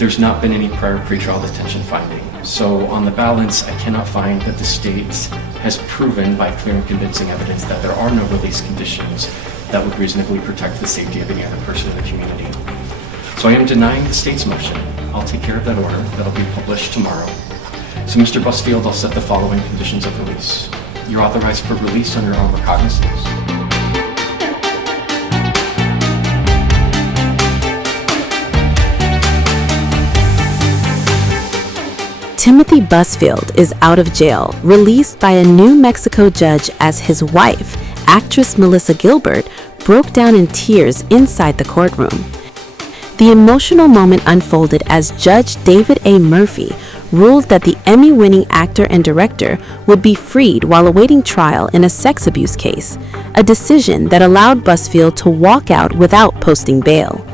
There's not been any prior pretrial detention finding. So on the balance, I cannot find that the state has proven by clear and convincing evidence that there are no release conditions that would reasonably protect the safety of any other person in the community. So I am denying the state's motion. I'll take care of that order. That'll be published tomorrow. So Mr. Busfield, I'll set the following conditions of release. You're authorized for release on your own recognizance. Timothy Busfield is out of jail, released by a New Mexico judge as his wife, actress Melissa Gilbert, broke down in tears inside the courtroom. The emotional moment unfolded as Judge David A. Murphy ruled that the Emmy-winning actor and director would be freed while awaiting trial in a sex abuse case, a decision that allowed Busfield to walk out without posting bail.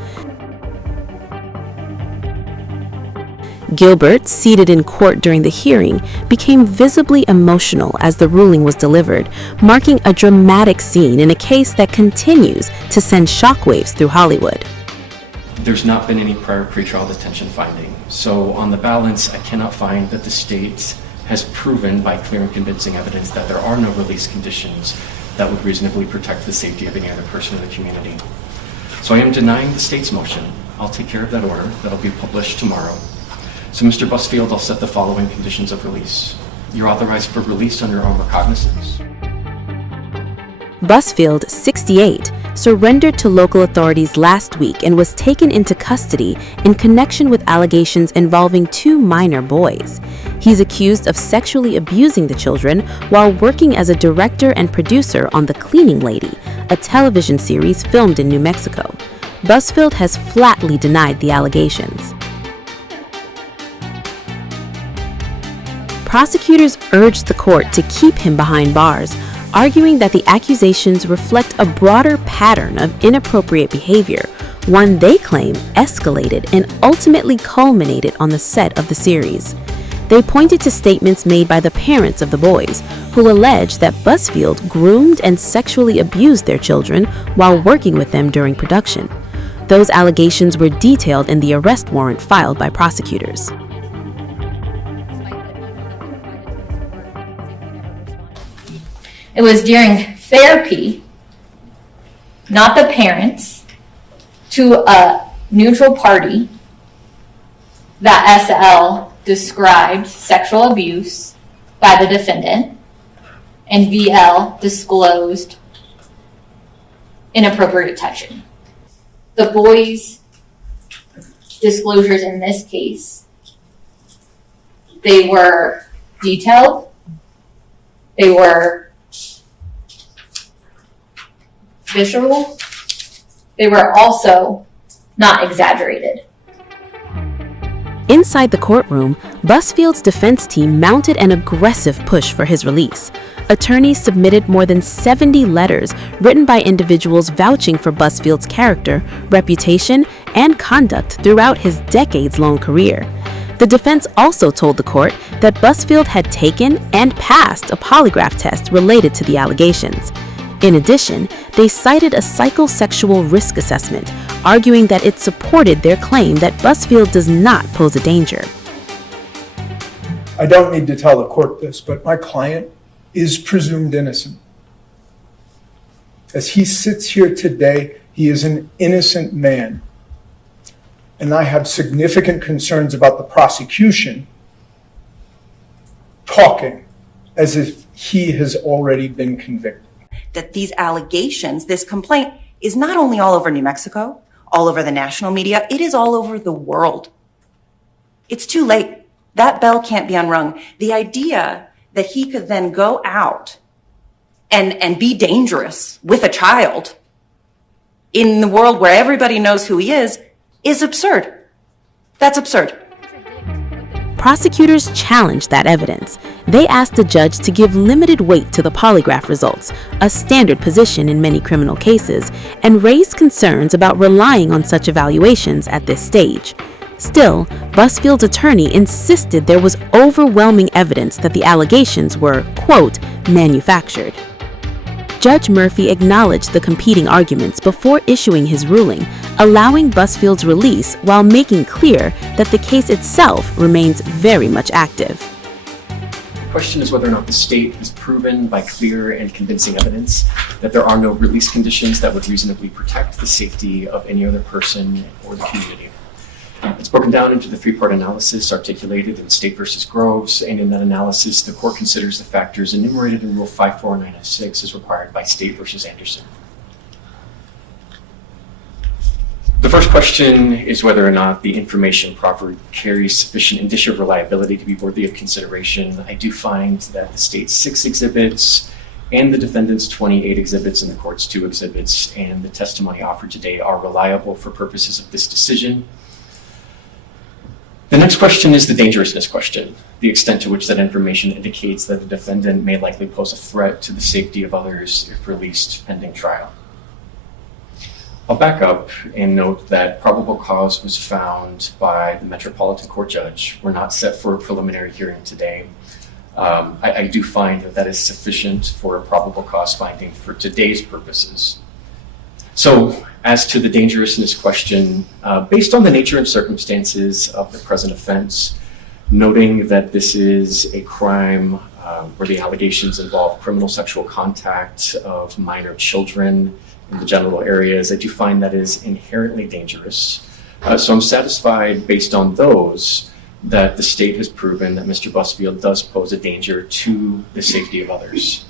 Gilbert, seated in court during the hearing, became visibly emotional as the ruling was delivered, marking a dramatic scene in a case that continues to send shockwaves through Hollywood. There's not been any prior pretrial detention finding. So on the balance, I cannot find that the state has proven by clear and convincing evidence that there are no release conditions that would reasonably protect the safety of any other person in the community. So I am denying the state's motion. I'll take care of that order. That'll be published tomorrow. So Mr. Busfield, I'll set the following conditions of release. You're authorized for release on your own recognizance. Busfield, 68, surrendered to local authorities last week and was taken into custody in connection with allegations involving 2 minor boys. He's accused of sexually abusing the children while working as a director and producer on The Cleaning Lady, a television series filmed in New Mexico. Busfield has flatly denied the allegations. Prosecutors urged the court to keep him behind bars, arguing that the accusations reflect a broader pattern of inappropriate behavior, one they claim escalated and ultimately culminated on the set of the series. They pointed to statements made by the parents of the boys, who alleged that Busfield groomed and sexually abused their children while working with them during production. Those allegations were detailed in the arrest warrant filed by prosecutors. It was during therapy, not the parents, to a neutral party that SL described sexual abuse by the defendant and VL disclosed inappropriate touching. The boys' disclosures in this case, they were detailed, they were visceral, they were also not exaggerated. Inside the courtroom, Busfield's defense team mounted an aggressive push for his release. Attorneys submitted more than 70 letters written by individuals vouching for Busfield's character, reputation, and conduct throughout his decades-long career. The defense also told the court that Busfield had taken and passed a polygraph test related to the allegations. In addition, they cited a psychosexual risk assessment, arguing that it supported their claim that Busfield does not pose a danger. I don't need to tell the court this, but my client is presumed innocent. As he sits here today, he is an innocent man. And I have significant concerns about the prosecution talking as if he has already been convicted. That these allegations, this complaint, is not only all over New Mexico, all over the national media, it is all over the world. It's too late. That bell can't be unrung. The idea that he could then go out and be dangerous with a child in the world where everybody knows who he is absurd. That's absurd. Prosecutors challenged that evidence. They asked the judge to give limited weight to the polygraph results, a standard position in many criminal cases, and raised concerns about relying on such evaluations at this stage. Still, Busfield's attorney insisted there was overwhelming evidence that the allegations were, quote, manufactured. Judge Murphy acknowledged the competing arguments before issuing his ruling, allowing Busfield's release while making clear that the case itself remains very much active. The question is whether or not the state has proven by clear and convincing evidence that there are no release conditions that would reasonably protect the safety of any other person or the community. It's broken down into the three-part analysis articulated in State versus Groves, and in that analysis, the court considers the factors enumerated in Rule 54906 as required by State versus Anderson. The first question is whether or not the information proffered carries sufficient indicia of reliability to be worthy of consideration. I do find that the state's 6 exhibits and the defendant's 28 exhibits and the court's 2 exhibits and the testimony offered today are reliable for purposes of this decision. The next question is the dangerousness question, the extent to which that information indicates that the defendant may likely pose a threat to the safety of others if released pending trial. I'll back up and note that probable cause was found by the Metropolitan Court judge. We're not set for a preliminary hearing today. I do find that that is sufficient for a probable cause finding for today's purposes. So, as to the dangerousness question, based on the nature and circumstances of the present offense, noting that this is a crime where the allegations involve criminal sexual contact of minor children in the genital areas, I do find that is inherently dangerous. So I'm satisfied based on those that the state has proven that Mr. Busfield does pose a danger to the safety of others.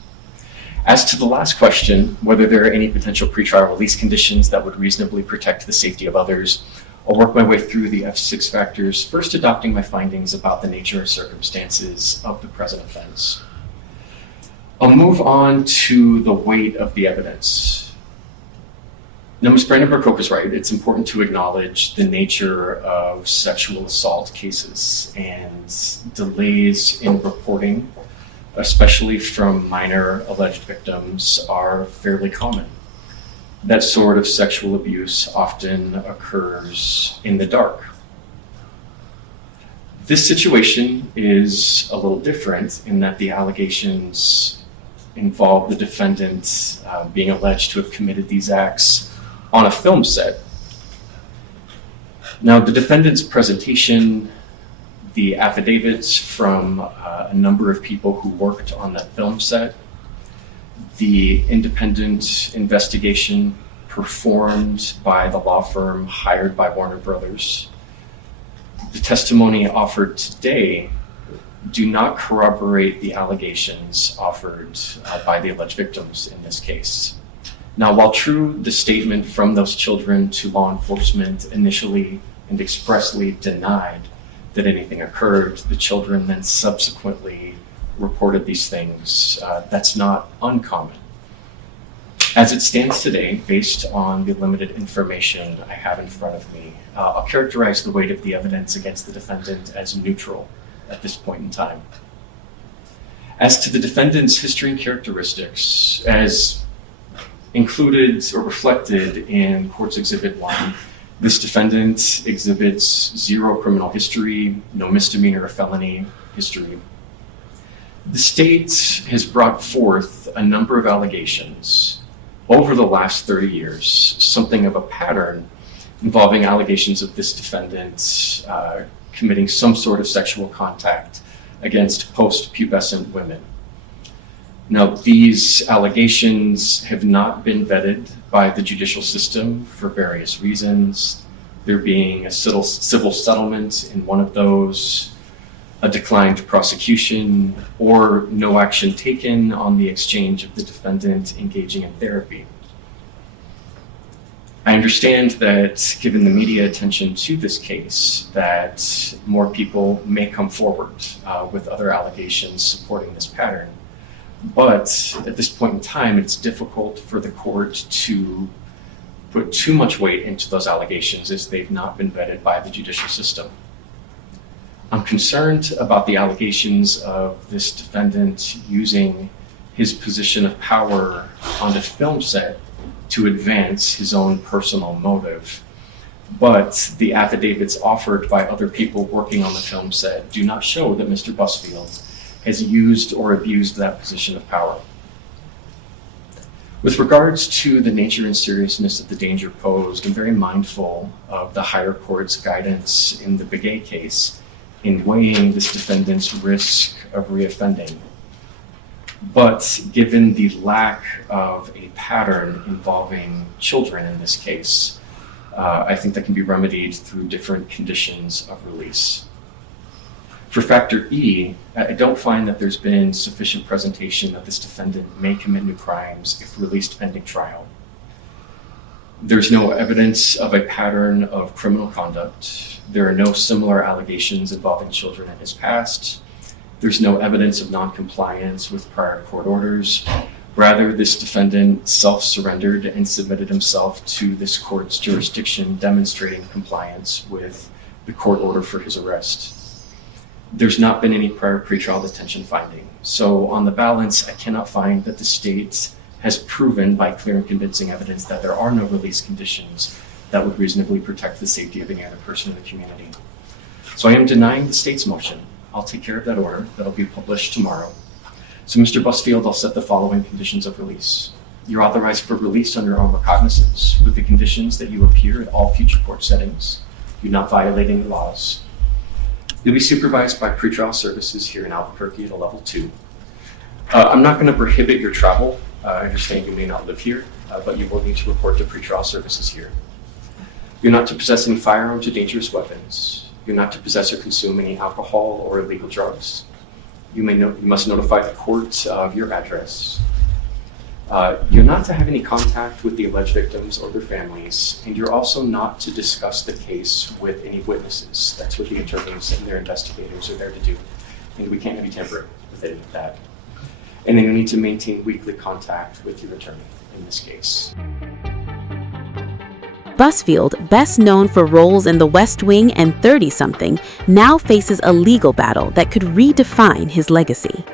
As to the last question, whether there are any potential pretrial release conditions that would reasonably protect the safety of others, I'll work my way through the F6 factors, first adopting my findings about the nature and circumstances of the present offense. I'll move on to the weight of the evidence. Now, Ms. Brandenburg-Koch is right. It's important to acknowledge the nature of sexual assault cases, and delays in reporting, especially from minor alleged victims, are fairly common. That sort of sexual abuse often occurs in the dark. This situation is a little different in that the allegations involve the defendant being alleged to have committed these acts on a film set. Now, the defendant's presentation, the affidavits from a number of people who worked on that film set, the independent investigation performed by the law firm hired by Warner Brothers, the testimony offered today do not corroborate the allegations offered by the alleged victims in this case. Now, while true, the statement from those children to law enforcement initially and expressly denied that anything occurred, the children then subsequently reported these things. That's not uncommon. As it stands today, based on the limited information I have in front of me, I'll characterize the weight of the evidence against the defendant as neutral at this point in time. As to the defendant's history and characteristics, as included or reflected in Court's Exhibit 1, this defendant exhibits 0 criminal history, no misdemeanor or felony history. The state has brought forth a number of allegations over the last 30 years, something of a pattern involving allegations of this defendant committing some sort of sexual contact against post-pubescent women. Now, these allegations have not been vetted by the judicial system for various reasons. There being a civil settlement in one of those, a declined prosecution, or no action taken on the exchange of the defendant engaging in therapy. I understand that given the media attention to this case, that more people may come forward with other allegations supporting this pattern. But at this point in time, it's difficult for the court to put too much weight into those allegations as they've not been vetted by the judicial system. I'm concerned about the allegations of this defendant using his position of power on the film set to advance his own personal motive. But the affidavits offered by other people working on the film set do not show that Mr. Busfield has used or abused that position of power. With regards to the nature and seriousness of the danger posed, I'm very mindful of the higher court's guidance in the Begay case in weighing this defendant's risk of reoffending. But given the lack of a pattern involving children in this case, I think that can be remedied through different conditions of release. For factor E, I don't find that there's been sufficient presentation that this defendant may commit new crimes if released pending trial. There's no evidence of a pattern of criminal conduct. There are no similar allegations involving children in his past. There's no evidence of non-compliance with prior court orders. Rather, this defendant self-surrendered and submitted himself to this court's jurisdiction, demonstrating compliance with the court order for his arrest. There's not been any prior pretrial detention finding. So on the balance, I cannot find that the state has proven by clear and convincing evidence that there are no release conditions that would reasonably protect the safety of any other person in the community. So I am denying the state's motion. I'll take care of that order. That'll be published tomorrow. So Mr. Busfield, I'll set the following conditions of release. You're authorized for release on your own recognizance with the conditions that you appear at all future court settings. You're not violating the laws. You'll be supervised by pretrial services here in Albuquerque at a level 2. I'm not going to prohibit your travel. I understand you may not live here, but you will need to report to pretrial services here. You're not to possess any firearms or dangerous weapons. You're not to possess or consume any alcohol or illegal drugs. You must notify the court of your address. You're not to have any contact with the alleged victims or their families, and you're also not to discuss the case with any witnesses. That's what the attorneys and their investigators are there to do, and we can't have you tamper with any of that. And then you need to maintain weekly contact with your attorney in this case. Busfield, best known for roles in The West Wing and 30-something, now faces a legal battle that could redefine his legacy.